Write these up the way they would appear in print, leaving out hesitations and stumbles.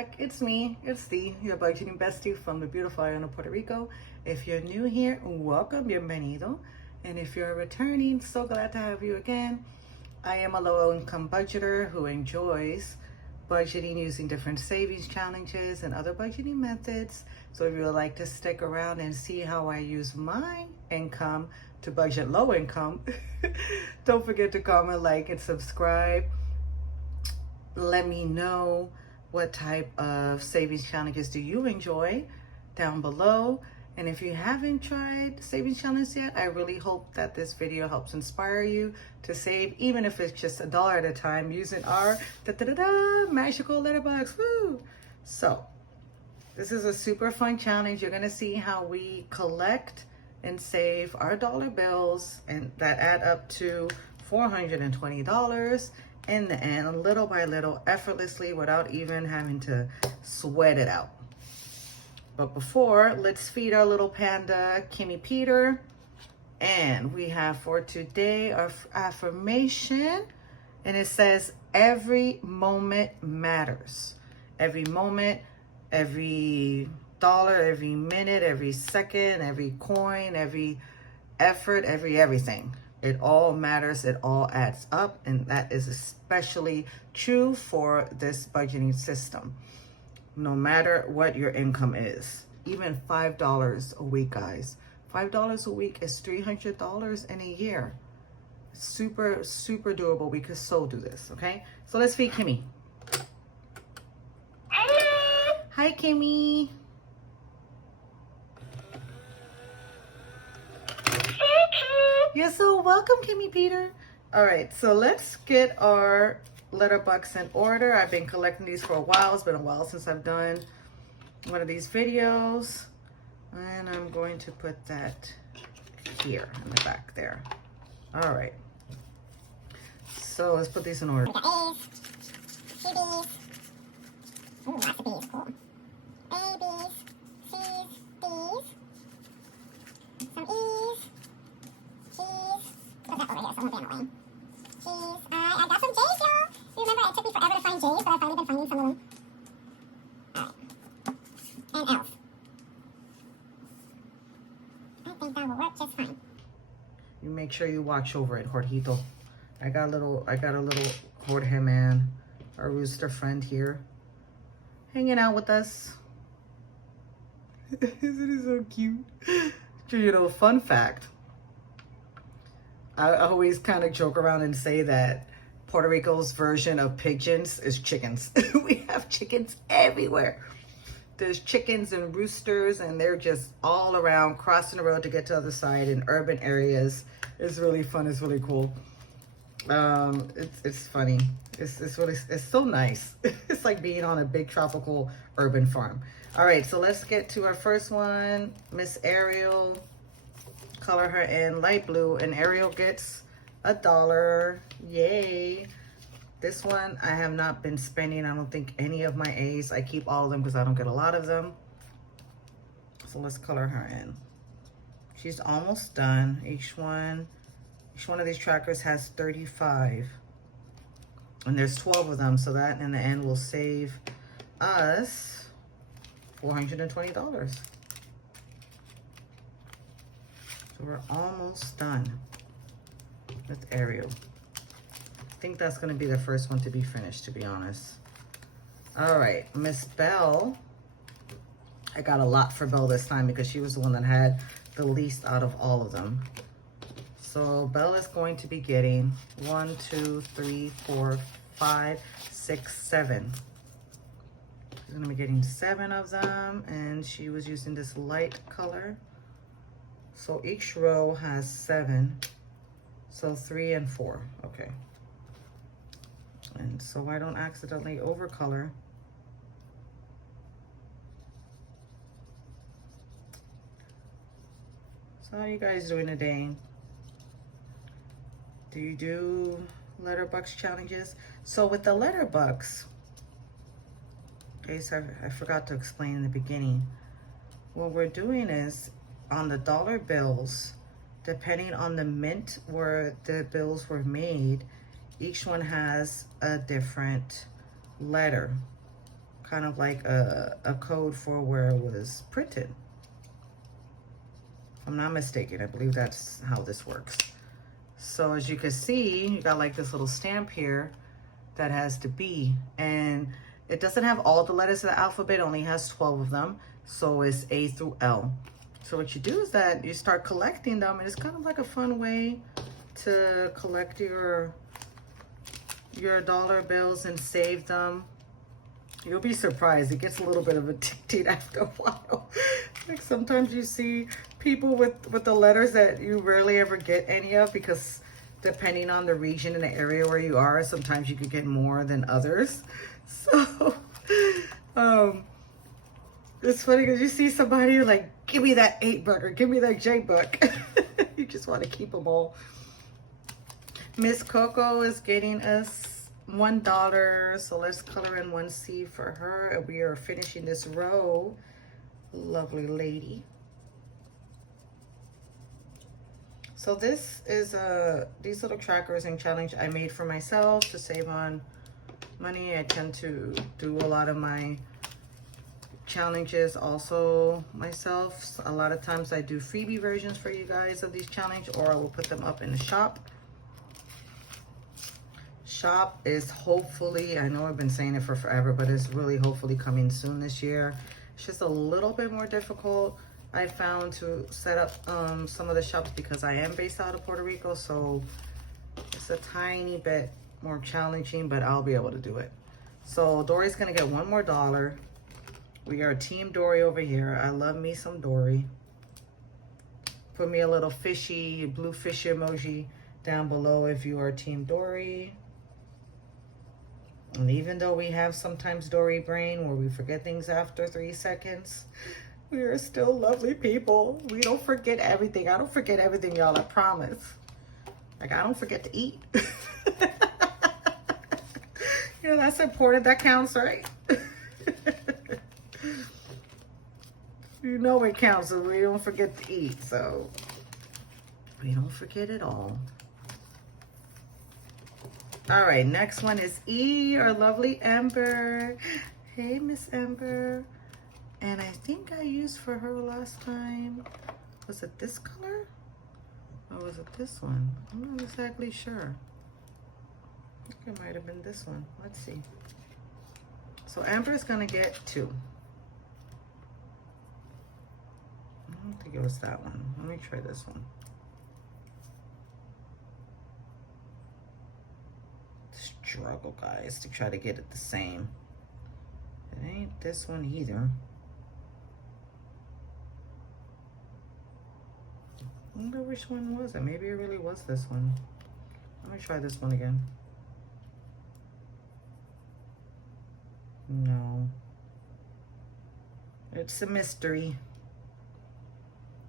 back. It's me, it's Thee, your budgeting bestie from the beautiful island of Puerto Rico. If you're new here, welcome, bienvenido. And if you're returning, so glad to have you again. I am a low-income budgeter who enjoys budgeting using different savings challenges and other budgeting methods. So if you would like to stick around and see how I use my income to budget low income, don't forget to comment, like, and subscribe. Let me know what type of savings challenges do you enjoy down below. And if you haven't tried savings challenges yet, I really hope that this video helps inspire you to save, even if it's just $1 at a time, using our magical letterbox. Woo! So this is a super fun challenge. You're gonna see how we collect and save our dollar bills, and that add up to $420 in the end, little by little, effortlessly, without even having to sweat it out. But before, let's feed our little panda, Kimmy Peter. And we have for today our affirmation, and it says, every moment matters. Every moment, every dollar, every minute, every second, every coin, every effort, everything. It all matters, it all adds up, and that is especially true for this budgeting system. No matter what your income is, even $5 a week, guys. $5 a week is $300 in a year. Super, super doable. We could so do this, okay? So let's feed Kimmy. Hi, Kimmy. You're so welcome, Kimmy Peter. All right, so let's get our letterbox in order. I've been collecting these for a while. It's been a while since I've done one of these videos. And I'm going to put that here in the back there. All right. So let's put these in order. We got A's, CB's. Ooh, lots of B's, cool. A, B's, C's, D's. Some E's. G's. What's that over here? Some family. G's. I got some J's, y'all. You remember it took me forever to find J's, but I've finally been finding some of them. Alright. And L's. I think that will work just fine. You make sure you watch over it, Jorgito. I got a little Jorge man, our rooster friend here, hanging out with us. Isn't it so cute? You know, fun fact. I always kind of joke around and say that Puerto Rico's version of pigeons is chickens. We have chickens everywhere. There's chickens and roosters, and they're just all around, crossing the road to get to the other side in urban areas. It's really fun. It's really cool. It's funny. It's so nice. It's like being on a big tropical urban farm. All right, so let's get to our first one. Miss Ariel. Color her in light blue, and Ariel gets $1. Yay. This one I have not been spending. I don't think any of my A's. I keep all of them because I don't get a lot of them. So let's color her in. She's almost done. Each one of these trackers has 35. And there's 12 of them, so that in the end will save us $420. So we're almost done with Ariel. I think that's going to be the first one to be finished, to be honest. All right, Miss Belle. I got a lot for Belle this time because she was the one that had the least out of all of them. So Belle is going to be getting 1, 2, 3, 4, 5, 6, 7. She's going to be getting 7 of them, and she was using this light color. So each row has 7. So 3 and 4. Okay. And so I don't accidentally overcolor. So how are you guys doing today? Do you do letterbox challenges? So with the letterbox, okay, so I forgot to explain in the beginning. What we're doing is on the dollar bills, depending on the mint where the bills were made, each one has a different letter. kind of like a code for where it was printed. If I'm not mistaken, I believe that's how this works. So as you can see, you got like this little stamp here that has the B, and it doesn't have all the letters of the alphabet, it only has 12 of them. So it's A through L. So what you do is that you start collecting them, and it's kind of like a fun way to collect your dollar bills and save them. You'll be surprised. It gets a little bit of addicting after a while. Like sometimes you see people with the letters that you rarely ever get any of, because depending on the region and the area where you are, sometimes you could get more than others. So it's funny because you see somebody like, give me that 8 buck or give me that J buck. You just want to keep them all. Miss Coco is getting us $1. So let's color in 1C for her. And we are finishing this row. Lovely lady. So this is these little trackers and challenge I made for myself to save on money. I tend to do a lot of my challenges also myself. So a lot of times I do freebie versions for you guys of these challenges, or I will put them up in the shop. Shop is hopefully, I know I've been saying it for forever, but it's really hopefully coming soon this year. It's just a little bit more difficult, I found, to set up some of the shops because I am based out of Puerto Rico, so it's a tiny bit more challenging, but I'll be able to do it. So Dory's gonna get $1 more. We are Team Dory over here. I love me some Dory. Put me a little fishy, blue fish emoji down below if you are Team Dory. And even though we have sometimes Dory brain where we forget things after 3 seconds, we are still lovely people. We don't forget everything. I don't forget everything, y'all, I promise. Like, I don't forget to eat. You know, that's important. That counts, right? You know it counts, so we don't forget to eat. So we don't forget it all. All right, next one is E, our lovely Ember. Hey, Miss Ember. And I think I used for her last time, was it this color? Or was it this one? I'm not exactly sure. I think it might have been this one. Let's see. So Amber's gonna get 2. I don't think it was that one. Let me try this one. Struggle, guys, to try to get it the same. It ain't this one either. I wonder which one was it. Maybe it really was this one. Let me try this one again. No. It's a mystery.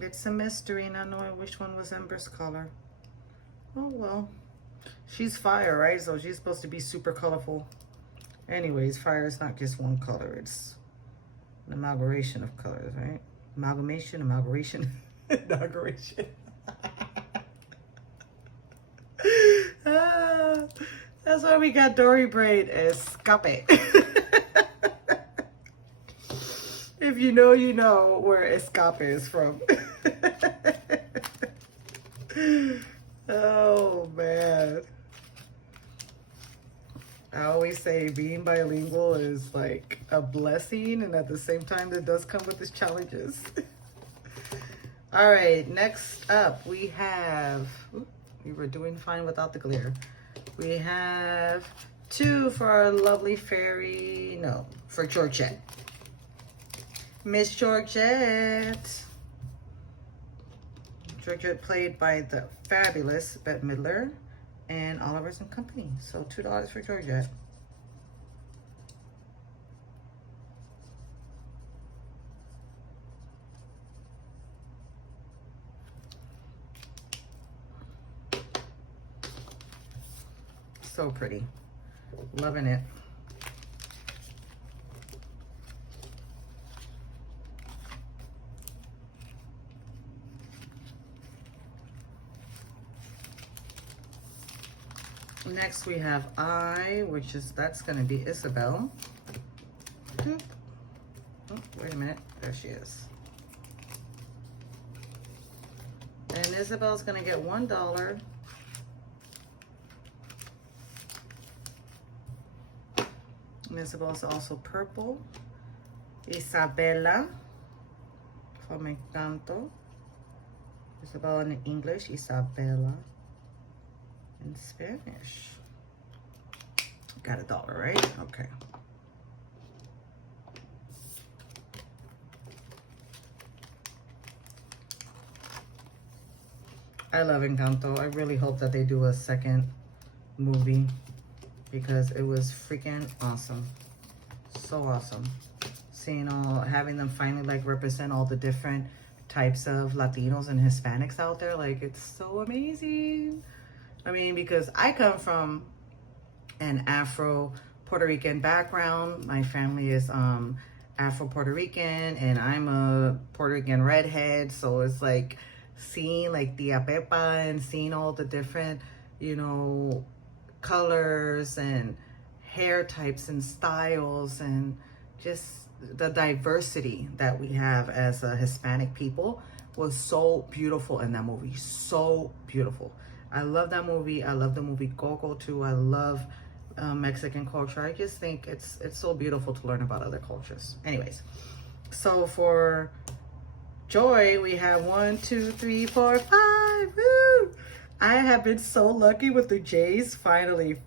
It's a mystery, not knowing which one was Ember's color. Oh well. She's fire, right? So she's supposed to be super colorful. Anyways, fire is not just one color. It's an amalgamation of colors, right? Amalgamation. Inauguration. That's why we got Dory braid. Escape. If you know, you know where escape is from. Oh, man. I always say being bilingual is like a blessing, and at the same time, it does come with its challenges. All right, next up, we have, we were doing fine without the glitter. We have 2 for our lovely fairy, no, for Georgette. Miss Georgette. Georgette played by the fabulous Bette Midler and Oliver's and Company. So $2 for Georgette. So pretty. Loving it. Next we have I, which is, that's going to be Isabel. Oh, wait a minute. There she is. And Isabel's going to get $1. And Isabel's also purple. Isabella from Encanto. Isabella in English, Isabella in Spanish. Got $1, right? Okay. I love Encanto. I really hope that they do a second movie because it was freaking awesome. So awesome. Having them finally like represent all the different types of Latinos and Hispanics out there. Like, it's so amazing. I mean, because I come from an Afro-Puerto Rican background. My family is Afro-Puerto Rican, and I'm a Puerto Rican redhead. So it's like seeing like Tia Pepa and seeing all the different, you know, colors and hair types and styles and just the diversity that we have as a Hispanic people was so beautiful in that movie. So beautiful. I love that movie. I love the movie Coco too. I love Mexican culture. I just think it's so beautiful to learn about other cultures. Anyways, so for Joy, we have 1, 2, 3, 4, 5. Woo! I have been so lucky with the J's. Finally.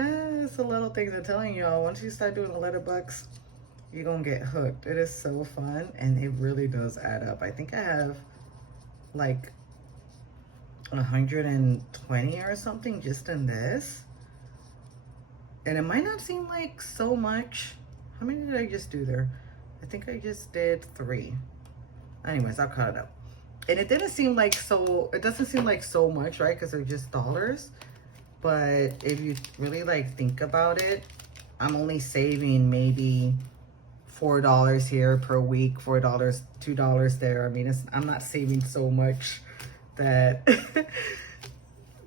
It's the little things I'm telling y'all. Once you start doing the letterbox, you're gonna get hooked. It is so fun, and it really does add up. I think I have like 120 or something just in this, and it might not seem like so much. How many did I just do there? I think I just did 3. Anyways, I'll cut it up. And it doesn't seem like so much, right? Because they're just dollars. But if you really like think about it, I'm only saving maybe $4 here per week, $4, $2 there. I mean, I'm not saving so much that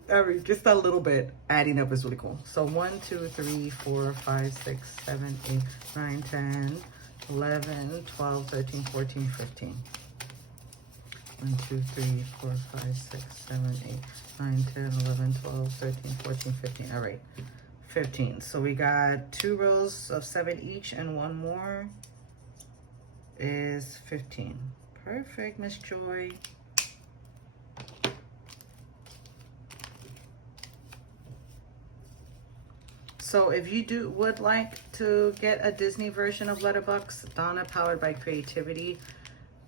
I mean, just a little bit adding up is really cool. So 1, 2, 3, 4, 5, 6, 7, 8, 9, 10, 11, 12, 13, 14, 15. 1, 2, 3, 4, 5, 6, 7, 8, 9, 10, 11, 12, 13, 14, 15. All right, 15. So we got 2 rows of 7 each, and 1 more is 15. Perfect, Miss Joy. So if you would like to get a Disney version of Letterboxd, Donna, powered by creativity.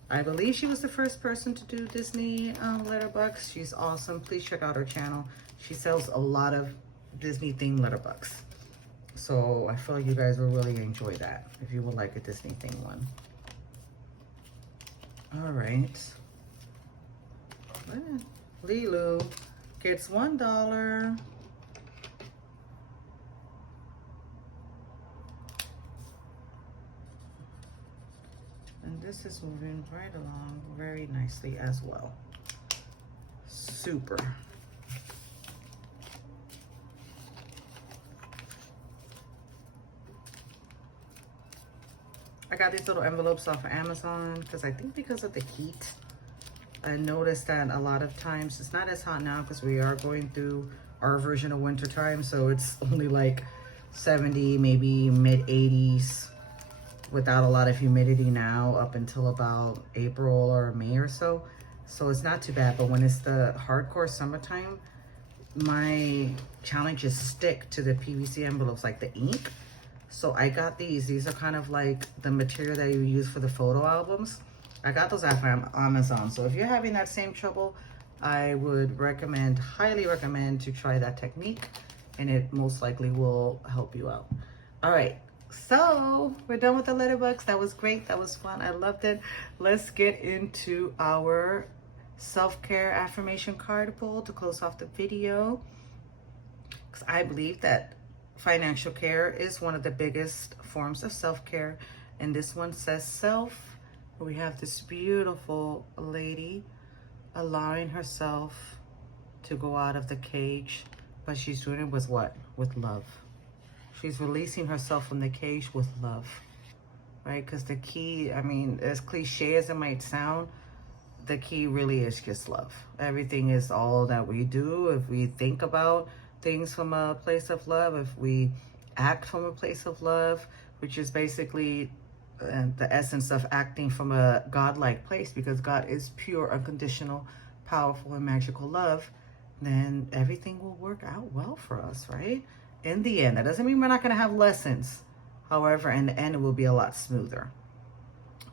I believe she was the first person to do Disney Letterboxd. She's awesome. Please check out her channel. She sells a lot of Disney themed Letterboxd. So I feel like you guys will really enjoy that if you would like a Disney themed one. All right. Lilu gets $1. And this is moving right along very nicely as well. Super. I got these little envelopes off of Amazon because I think because of the heat, I noticed that a lot of times it's not as hot now because we are going through our version of winter time. So it's only like 70, maybe mid 80s. Without a lot of humidity now up until about April or May or so. So it's not too bad, but when it's the hardcore summertime, my challenge is stick to the PVC envelopes, like the ink. So I got these. These are kind of like the material that you use for the photo albums. I got those off Amazon. So if you're having that same trouble, I would recommend, highly recommend to try that technique, and it most likely will help you out. All right. So we're done with the letterbox. That was great. That was fun. I loved it. Let's get into our self-care affirmation card pull to close off the video. Because I believe that financial care is one of the biggest forms of self-care. And this one says self. We have this beautiful lady allowing herself to go out of the cage. But she's doing it with what? With love. She's releasing herself from the cage with love, right? Because the key, I mean, as cliche as it might sound, the key really is just love. Everything is all that we do. If we think about things from a place of love, if we act from a place of love, which is basically the essence of acting from a godlike place, because God is pure, unconditional, powerful, and magical love, then everything will work out well for us, right? In the end, that doesn't mean we're not going to have lessons. However, in the end, it will be a lot smoother.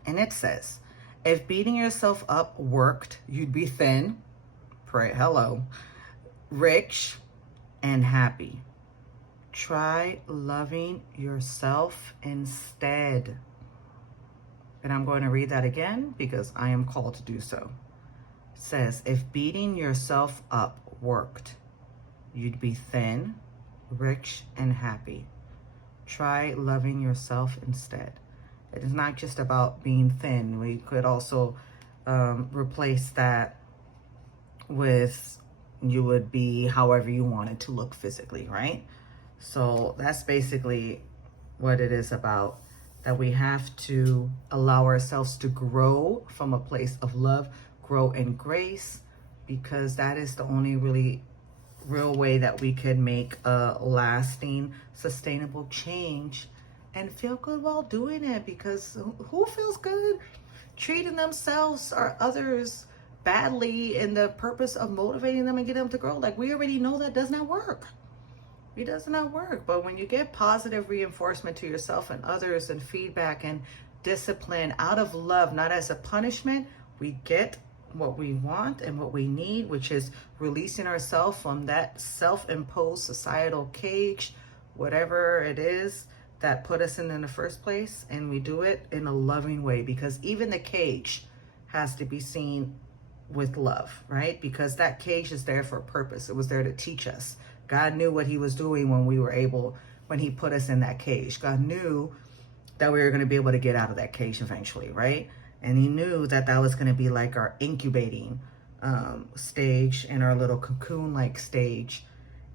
And it says, if beating yourself up worked, you'd be thin, pray, hello, rich, and happy. Try loving yourself instead. And I'm going to read that again because I am called to do so. It says, if beating yourself up worked, you'd be thin, rich, and happy. Try loving yourself instead. It is not just about being thin. We could also replace that with you would be however you wanted to look physically, right? So that's basically what it is about, that we have to allow ourselves to grow from a place of love, grow in grace, because that is the only really real way that we can make a lasting, sustainable change and feel good while doing it. Because who feels good treating themselves or others badly in the purpose of motivating them and getting them to grow? Like, we already know that does not work. It does not work. But when you get positive reinforcement to yourself and others and feedback and discipline out of love, not as a punishment, we get what we want and what we need, which is releasing ourselves from that self-imposed societal cage, whatever it is that put us in the first place. And we do it in a loving way, because even the cage has to be seen with love, right? Because that cage is there for a purpose. It was there to teach us. God knew what he was doing when he put us in that cage. God knew that we were going to be able to get out of that cage eventually, right? And he knew that that was going to be like our incubating stage and our little cocoon-like stage.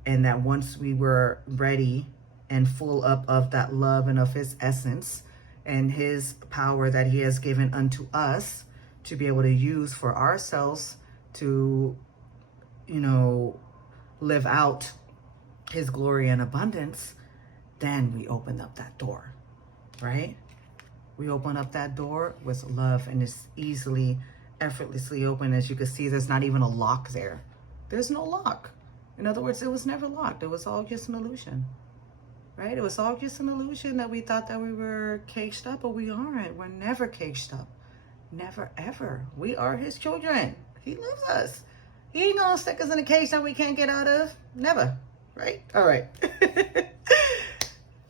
And that once we were ready and full up of that love and of his essence and his power that he has given unto us to be able to use for ourselves to, live out his glory and abundance, then we open up that door, right? We open up that door with love, and it's easily, effortlessly open. As you can see, there's not even a lock there. There's no lock. In other words, it was never locked. It was all just an illusion, right? It was all just an illusion that we thought that we were caged up, but we aren't. We're never caged up. Never, ever. We are his children. He loves us. He ain't gonna stick us in a cage that we can't get out of. Never, right? All right.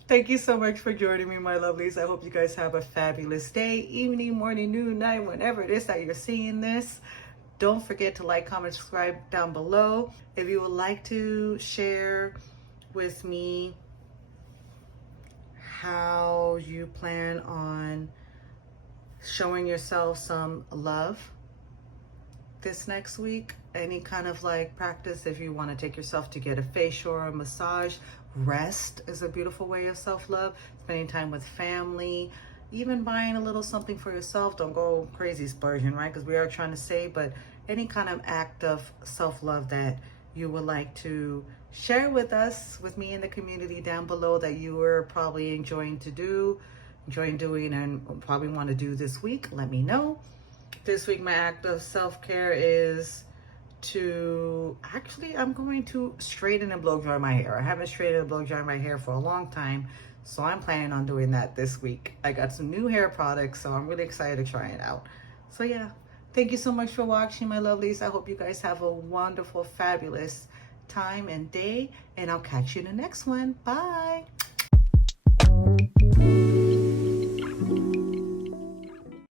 Thank you so much for joining me, my lovelies. I hope you guys have a fabulous day, evening, morning, noon, night, whenever it is that you're seeing this. Don't forget to like, comment, subscribe down below. If you would like to share with me how you plan on showing yourself some love this next week, any kind of like practice, if you want to take yourself to get a facial or a massage, rest is a beautiful way of self-love, spending time with family, even buying a little something for yourself. Don't go crazy splurging, right? Because we are trying to save, but any kind of act of self-love that you would like to share with us, with me in the community down below, that you are probably enjoying doing and probably want to do this week, let me know. This week, my act of self-care is I'm going to straighten and blow dry my hair. I haven't straightened and blow dried my hair for a long time, so I'm planning on doing that this week. I got some new hair products, so I'm really excited to try it out. So yeah, thank you so much for watching, my lovelies. I hope you guys have a wonderful, fabulous time and day, and I'll catch you in the next one. Bye.